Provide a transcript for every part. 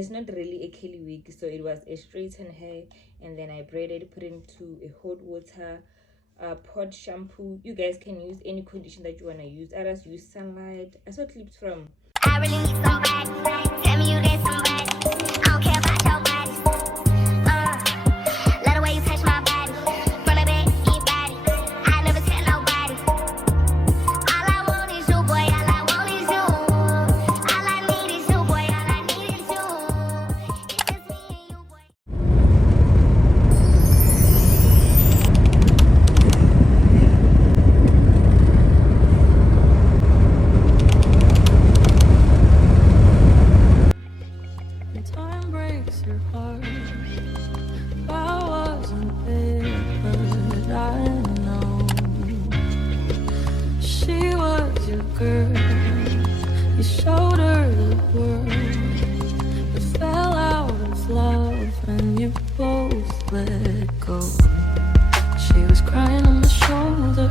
It's not really a curly wig, so it was a straightened hair, and then I braided, put into a hot water pod shampoo. You guys can use any condition that you want to use. I just use Sunlight. I saw clips from I really need somebody. Tell me you get somebody. I don't care about your body. Love the way you touch my body. From the bed, eat body. I never tell nobody. All I want is you, boy. All I want is you. All I need is you, boy. All I need is you. It's just me and you, boy. Time breaks your heart. I wasn't there, but I know she was your girl. You showed her the world, but fell out of love and you both let go. She was crying on my shoulder.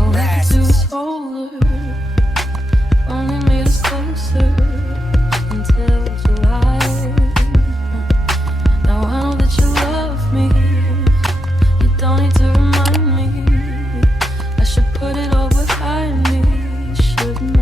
All I could do was hold her. Only made us closer until July. Now I know that you love me. You don't need to remind me. I should put it all behind me, shouldn't I?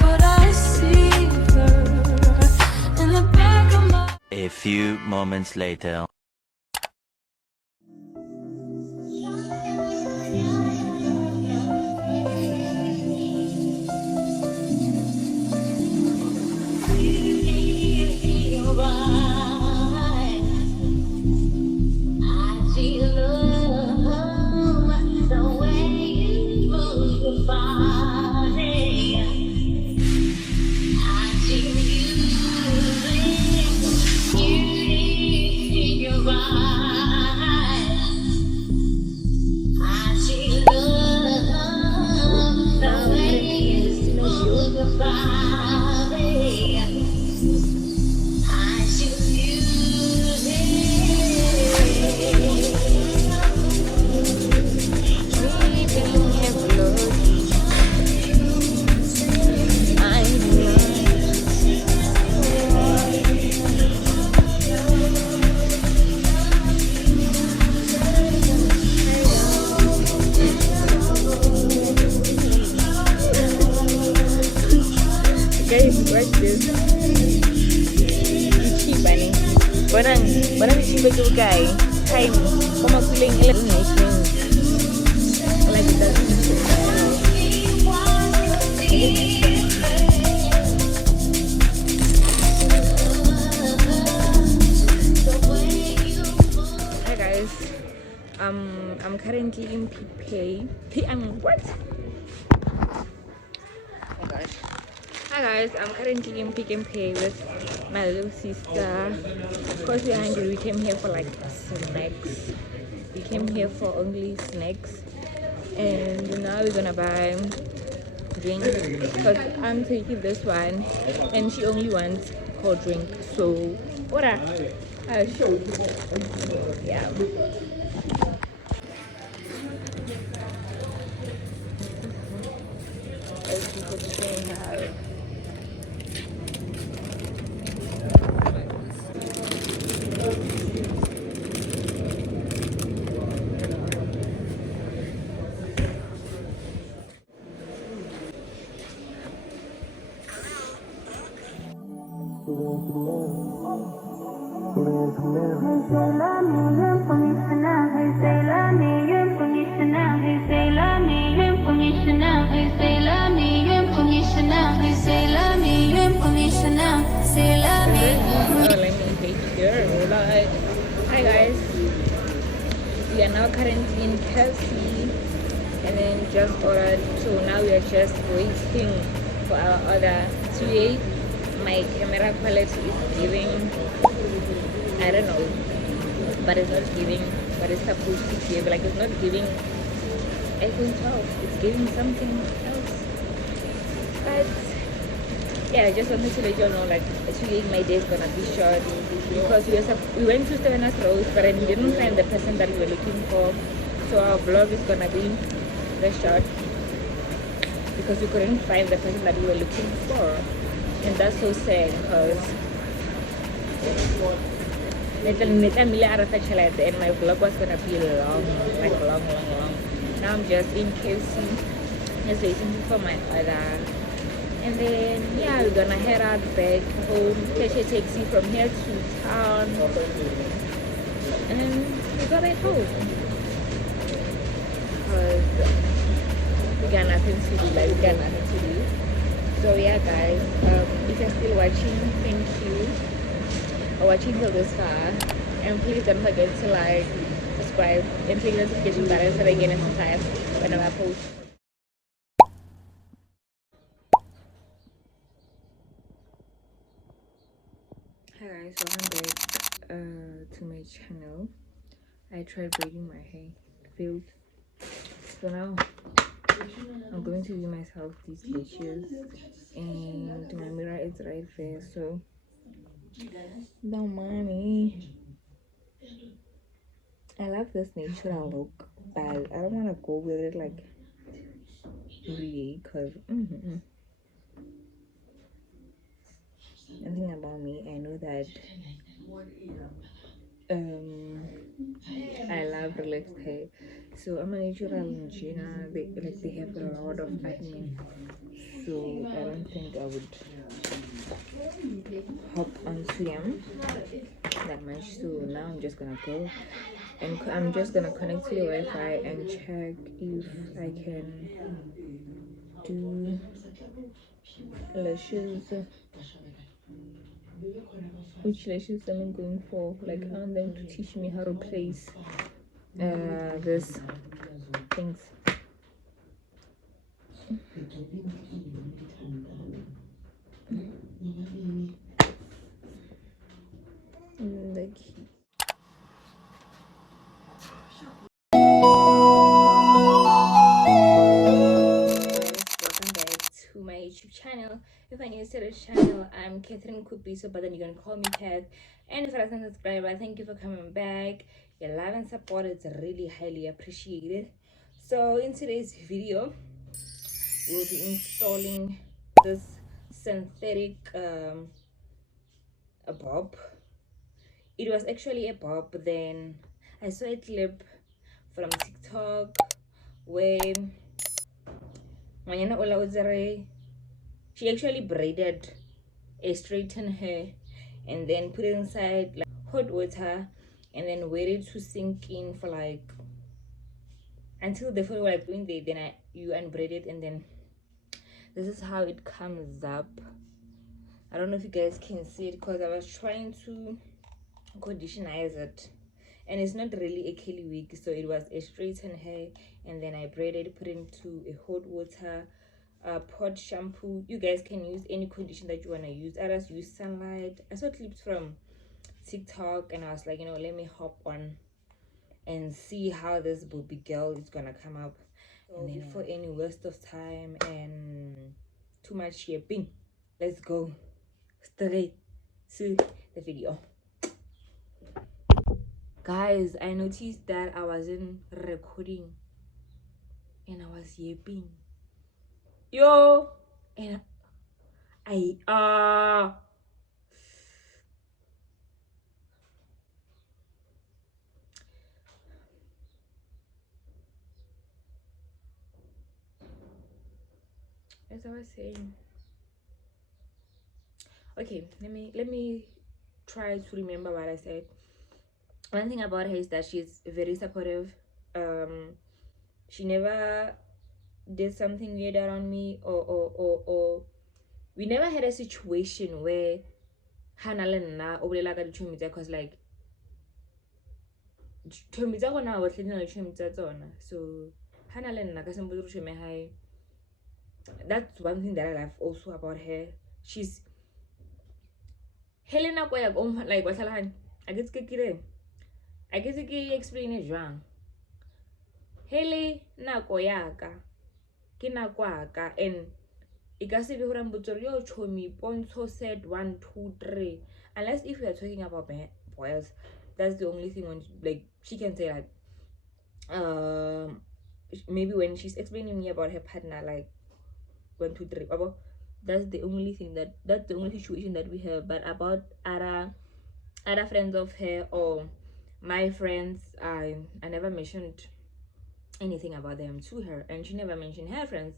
But I see her in the back of my. A few moments later. guys, watch this. Cheap bunny. Barang cheap aja guy. Time. Koma feeling elimination. Like that. Hi guys. I'm currently in PPay. What? Oh gosh. Hi guys, I'm currently in Pick and Pay with my little sister. Of course we're hungry. We came here for like snacks. We came here for only snacks, and now we're gonna buy drinks because I'm taking this one and she only wants cold drink. So what I'll show you. Yeah. Hi guys, we are now currently in KFC and then just ordered, so now we are just waiting for our order. Today my camera quality is giving, I don't know, but it's not giving what it's supposed to give. Like it's not giving iPhone 12, it's giving something else. But yeah, I just wanted to let you know, like today my day is gonna be short because we went to Stevenas Rose, but we didn't find the person that we were looking for. So our vlog is gonna be very short because we couldn't find the person that we were looking for. and that's so sad because and my vlog was gonna be long, like long. Now I'm just in KFC, just waiting for my order, and then yeah, we're gonna head out back home, catch a taxi from here to town, and then we go back home because we got nothing to do. So yeah, guys, if you're still watching, thank you for watching till this far, and please don't forget to like, subscribe, and click the notification button so that you get notified whenever I post. Hi guys, welcome back to my channel. I tried braiding my hair, it failed. So now I'm going to give myself these lashes, and my mirror is right there, so don't mind me. I love this natural look, but I don't want to go with it like every day because one thing about me, I know that I love relaxed hair, so I'm a natural in Gina. They have a lot of admin, so I don't think I would hop onto them that much. So now I'm just gonna go and I'm just gonna connect to the Wi-Fi and check if I can do lashes, which lashes I'm going for. Like I want them to teach me how to place this things. The key. Welcome back to my YouTube channel. If I'm new to the channel, I'm atlegangkgopiso, but then you can call me Kat. And if you're a subscriber, thank you for coming back. Your love and support is really highly appreciated. So in today's video, we'll be installing this synthetic a bob. It was actually a bob, but then I saw a clip from TikTok where she actually braided a straightened hair and then put it inside like hot water and then waited to sink in for like until the feel like doing the then you unbraid it, and then this is how it comes up. I don't know if you guys can see it because I was trying to conditionize it, and it's not really a curly wig, so it was a straightened hair and then I braided, put into a hot water pot shampoo. You guys can use any condition that you want to use. I just use Sunlight. I saw clips from TikTok and I was like, let me hop on and see how this booby girl is gonna come up. So before any waste of time and too much shipping, let's go straight to the video. Guys, I noticed that I wasn't recording and I was yapping. Yo, and I as I was saying, okay, let me try to remember what I said. One thing about her is that she's very supportive. She never did something weird around me, or we never had a situation where Hannah Lena because like so Hannah Lena that's one thing that I love also about her. She's Helena Koyak like what I guess ke explain it wrong. Hele nako yaka ke nako aka, and e ka se be hore mbotsoro yo chomi pontsho said 1 2 3, unless if we are talking about boys. That's the only thing when like she can say like maybe when she's explaining me about her partner like 1 2 3 That's the only thing that's the only situation that we have. But about other friends of her or my friends, I never mentioned anything about them to her, and she never mentioned her friends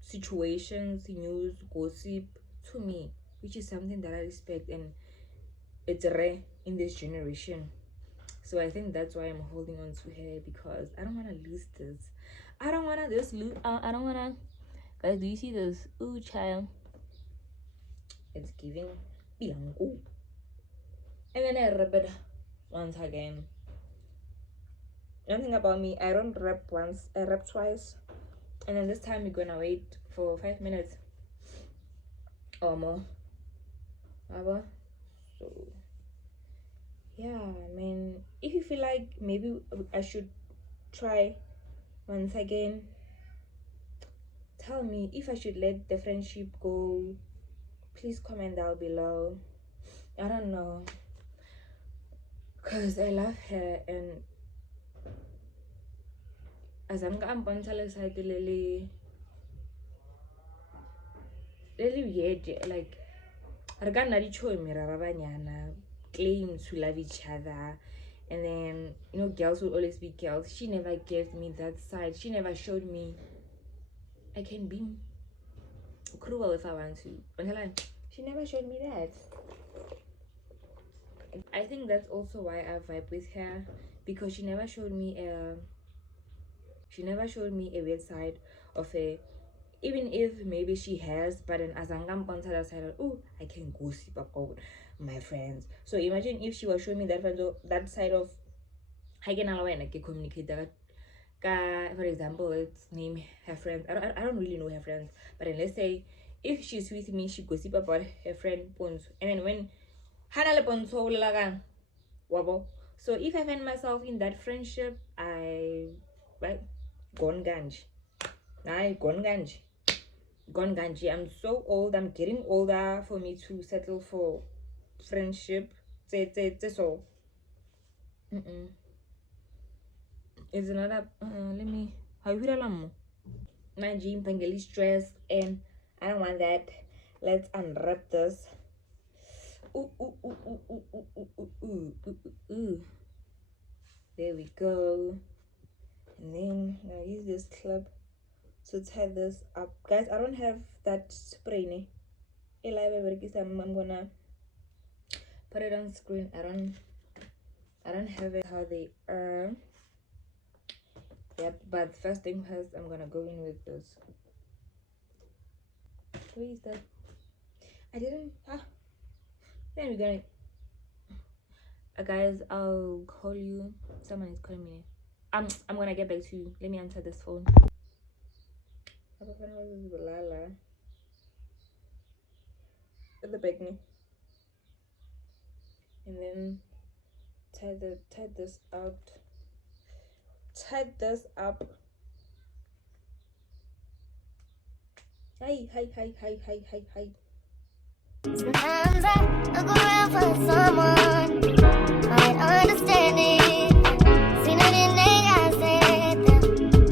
situations, news, gossip to me, which is something that I respect, and it's rare in this generation. So I think that's why I'm holding on to her, because I don't want to lose this. I don't want to just lose. I don't want to. Guys, do you see this? Ooh, child. It's giving bianco. And then I rap it once again. One thing about me, I don't rap once, I rap twice. And then this time we're gonna wait for 5 minutes or more. So yeah, I mean, if you feel like maybe I should try once again, tell me. If I should let the friendship go, please comment down below. I don't know, because I love her, and as I'm going to side lily weird, like I can't claims to love each other, and then girls will always be girls. She never gave me that side. She never showed me I can be cruel if I want to. She never showed me that. I think that's also why I vibe with her, because she never showed me a weird side of her. Even if maybe she has, but then as I'm on the side, oh, I can gossip about my friends. So imagine if she was showing me that side of I can allow and I can communicate that. For example, let's name her friends. I don't really know her friends, but then let's say if she's with me, she gossip about her friend Ponzo, and then when Hana Ponzo lagang wabo. So if I find myself in that friendship, I gone ganj. Gone ganji. I'm so old. I'm getting older for me to settle for friendship. So it's another let me how you my gym getting stressed, and I don't want that. Let's unwrap this. Ooh. There we go. And then I'll use this clip to tie this up. Guys, I don't have that spray. I'm gonna put it on screen. I don't have it how they are. Yep, but first thing first, I'm gonna go in with this. Where is that? I didn't then we're gonna guys, I'll call you. Someone is calling me. I'm gonna get back to you. Let me answer this phone. At the back, and then tie this out. Tie this up. Hi. Sometimes I look around for someone might understand it. Seen it in their eyes that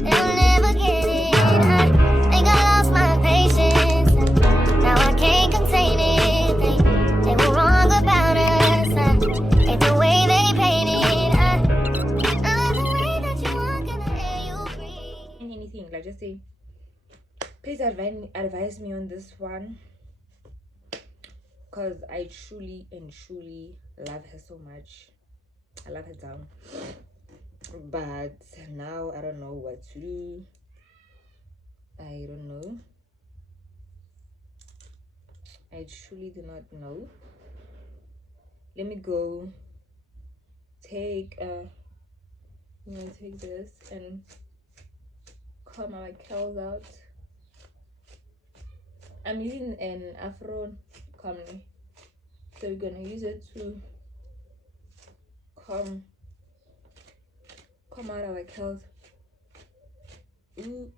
they'll never get it. I think I lost my patience, and now I can't contain it. They were wrong about us. It's the way they paint it. I love the way that you walk and the air you breathe. Anything, like just say, please advise me on this one, because I truly love her so much. I love her down, but now I don't know what to do. I don't know. I truly do not know. Let me go take I'm gonna take this and comb my curls out. I'm using an afro comb, so we're gonna use it to comb out our curls. Ooh.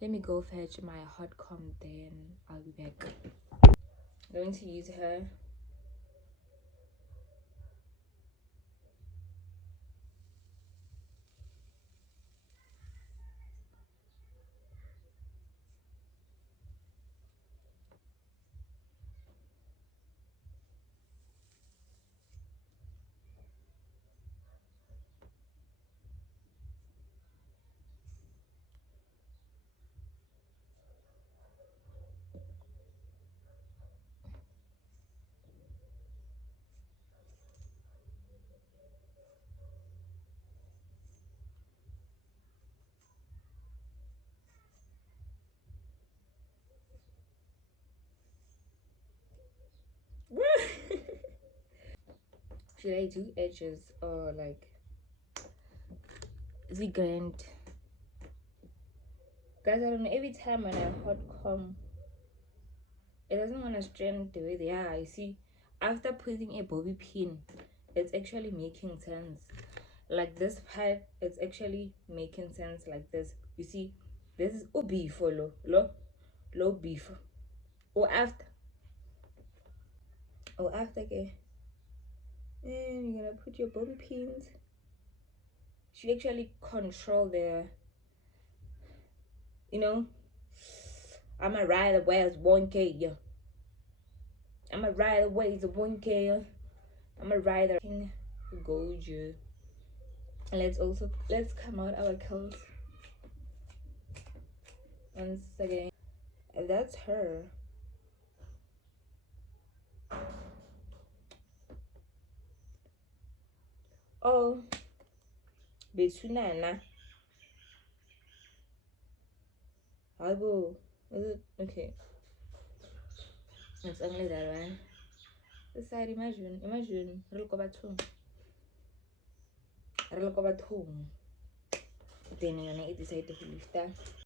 Let me go fetch my hot comb, then I'll be back. I'm going to use her Should I do edges or like the grand? Guys, I don't know, every time when I hot comb, it doesn't want to straighten the way they are. You see, after putting a bobby pin, it's actually making sense. Like this part, it's actually making sense like this. You see, this is before low before or after okay. And you're gonna put your bobby pins. You actually control the, I'ma ride away as 1K, yeah. I'ma ride away as 1K. I'ma ride a gorgeous. Let's come out our curls once again. That's her. Oh, Betsunana. Abo. Is it okay? It's only that one. This side, imagine. Real go back home. Then you're gonna eat this side to lift that.